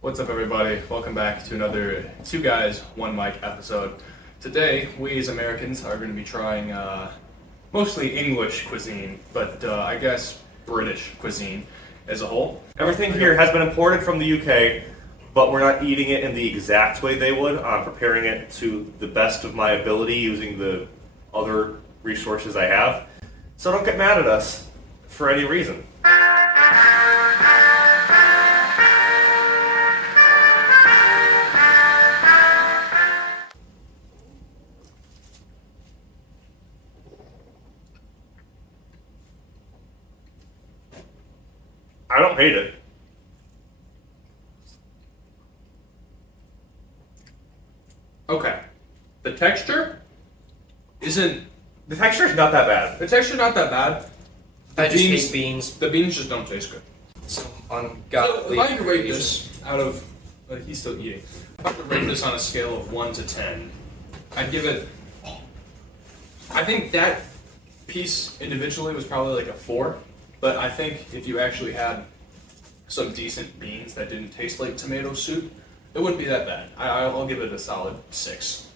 What's up, everybody? Welcome back to another Two Guys, One Mic episode. Today, we as Americans are going to be trying mostly English cuisine, but I guess British cuisine as a whole. Everything here has been imported from the UK, but we're not eating it in the exact way they would. I'm preparing it to the best of my ability using the other resources I have. So don't get mad at us for any reason. I don't hate it. Okay. The texture isn't... The texture is not that bad. The texture not that bad. I just hate beans. The beans just don't taste good. Some So ungodly. if I could rate this out of... he's still eating. If I could rate this on a scale of 1 to 10, I'd give it... I think that piece individually was probably like a 4, but I think if you actually had some decent beans that didn't taste like tomato soup, it wouldn't be that bad. I'll give it a solid 6.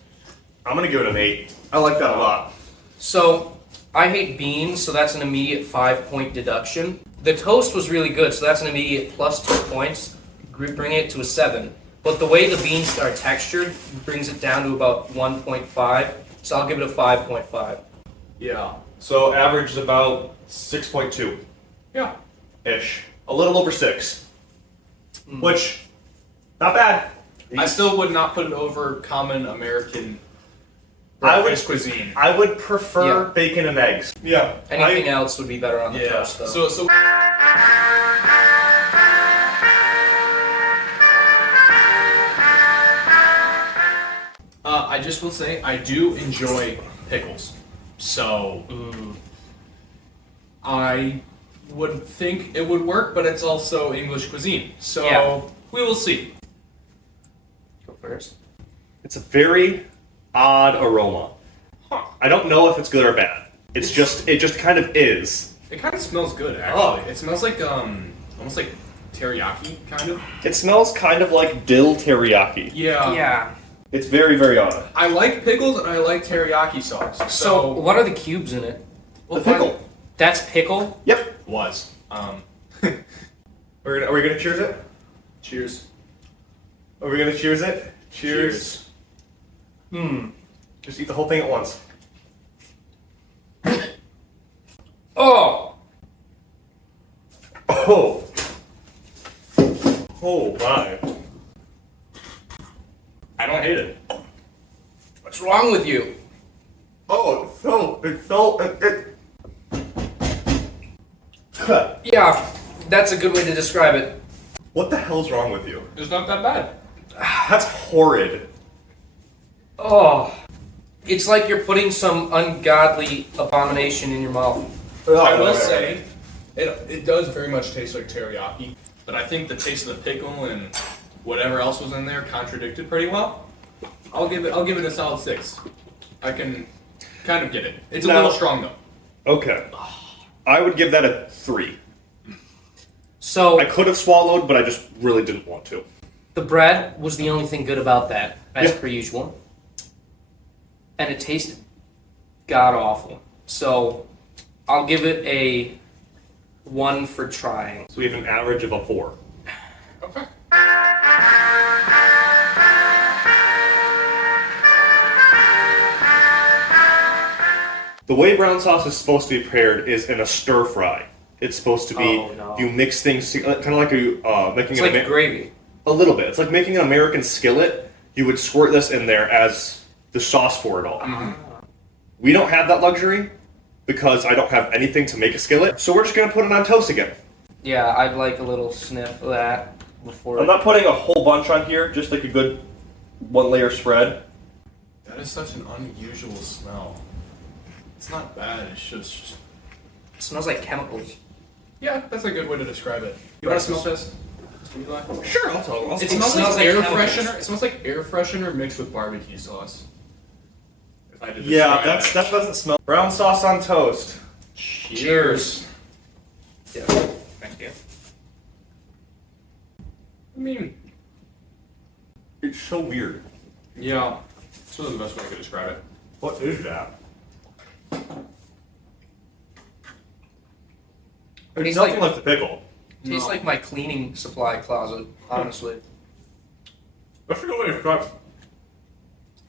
I'm gonna give it an 8. I like that a lot. So I hate beans, so that's an immediate 5-point deduction. The toast was really good, so that's an immediate plus 2 points. Bring it to a 7. But the way the beans are textured brings it down to about 1.5. So I'll give it a 5.5. Yeah. So average is about 6.2 Yeah. ish. A little over 6. Which, not bad. I still would not put it over common American I would- breakfast cuisine. I would prefer Yeah. bacon and eggs. Yeah. Anything else would be better on the Yeah. toast, though. So I just will say I do enjoy pickles. So I would think it would work, but it's also English cuisine. So Yeah. we will see. Go first. It's a very odd aroma. Huh. I don't know if it's good or bad. It just kind of is. It kind of smells good, actually. Oh. It smells like almost like teriyaki, kind of. It smells kind of like dill teriyaki. Yeah. Yeah. It's very, very odd. I like pickles and I like teriyaki sauce. So what are the cubes in it? The pickle. That's pickle? Yep. Was. Are we gonna cheers it? Cheers. Are we gonna cheers it? Cheers. Just eat the whole thing at once. Oh! Oh. Oh my. I don't hate it. What's wrong with you? Oh, Yeah, that's a good way to describe it. What the hell's wrong with you? It's not that bad. That's horrid. Oh. It's like you're putting some ungodly abomination in your mouth. I will say, it does very much taste like teriyaki, but I think the taste of the pickle and whatever else was in there contradicted pretty well. I'll give it a solid 6. I can kind of get it. It's a Now- little strong though. Okay. I would give that a 3. So I could have swallowed, but I just really didn't want to. the bread was the only thing good about that, as Yeah. per usual. And it tasted god awful. So I'll give it a 1 for trying. So we have an average of a 4. Okay. The way brown sauce is supposed to be prepared is in a stir fry. It's supposed to be Oh, no. you mix things kind of like you making It's an like gravy. a little bit. It's like making an American skillet. You would squirt this in there as the sauce for it all. We don't have that luxury because I don't have anything to make a skillet. So we're just gonna put it on toast again. Yeah, I'd like a little sniff of that before. I'm not putting a whole bunch on here, just like a good 1-layer spread. That is such an unusual smell. It's not bad. It's just It smells like chemicals. yeah. That's a good way to describe it. You want to smell this? Eli? Sure, I'll tell. It It smells smells like like air chemicals. freshener. It smells like air freshener mixed with barbecue sauce. If I had to Yeah, describe that doesn't smell. Brown sauce on toast. Cheers. Yeah. Thank you. I mean, It's so weird. Yeah, it's really the best way I could describe it. What is that? It's Tastes nothing like- like the pickle. Tastes No. like my cleaning supply closet, honestly. That's a good way to describe it.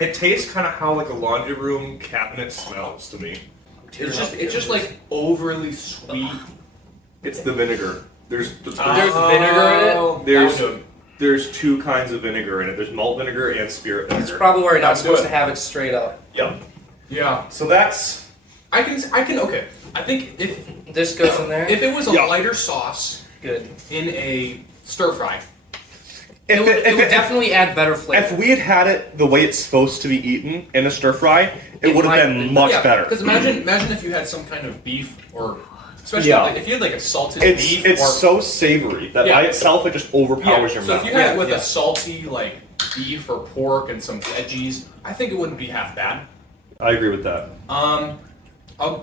It tastes kind of how like a laundry room cabinet smells to me. It's just like overly sweet. It's the vinegar. There's There's vinegar in it? There's That would- there's two kinds of vinegar in it. There's malt vinegar and spirit vinegar. It's probably where you're not That's supposed good. to have it straight up. Yep. Yeah, So that's I can. Okay, I think if This goes in there. it was a Yeah. lighter sauce Good. in a stir fry, It would definitely add better flavor. if we had had it the way it's supposed to be eaten in a stir fry, it It would have might been be- much yeah, better. Because imagine if you had some kind of beef or especially Yeah. like, if you had like a salted It's beef it's or so savory that Yeah. by itself it just overpowers your so mouth. if you had Yeah, it with yeah. a salty like beef or pork and some veggies, I think it wouldn't be half bad. I agree with that.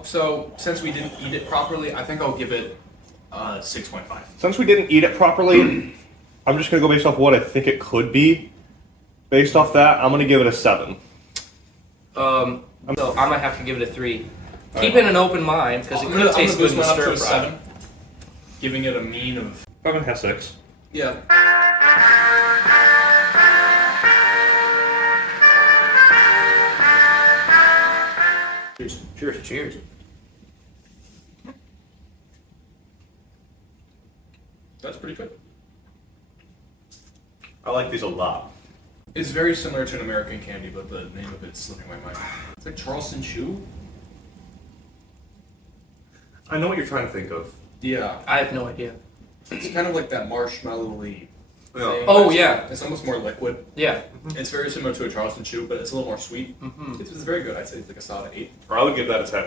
So since we didn't eat it properly, I think I'll give it 6.5. Since we didn't eat it properly, I'm just gonna go based off what I think it could be. Based off that, I'm gonna give it a 7. So I might have to give it a 3. All Keep right. it an open mind because it I'm could gonna taste good boost in the mine up to stir a fry. 7, giving it a mean of 7.6. yeah. Cheers. Cheers. Cheers. That's pretty good. I like these a lot. It's very similar to an American candy, but the name of it's slipping my mind. It's like Charleston Chew. I know what you're trying to think of. Yeah, I have no idea. it's kind of like that marshmallowy Yeah. thing. Oh, It's- yeah. It's almost more liquid. Yeah. It's very similar to a Charleston Chew, but it's a little more sweet. Mm-hmm. It's very good. I'd say it's like a solid 8. Or I would give that a 10.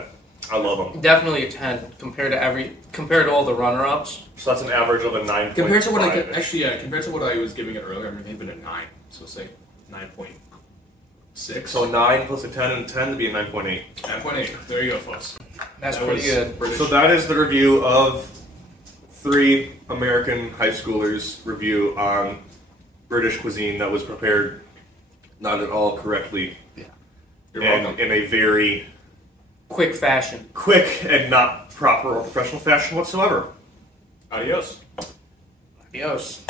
I love them. Definitely a 10 compared to all the runner-ups. So that's an average of a 9. Compared to what I actually, yeah, compared to what I was giving it earlier, I'm giving it a 9. So say 9.6. So 9 plus a 10 and 10 would be a 9.8. 9.8. There you go, folks. That's That pretty was good. British. So that is the review of 3 American high schoolers' review on British cuisine that was prepared not at all correctly You're and welcome. in a very Quick fashion. quick and not proper or professional fashion whatsoever. Adios. Adios.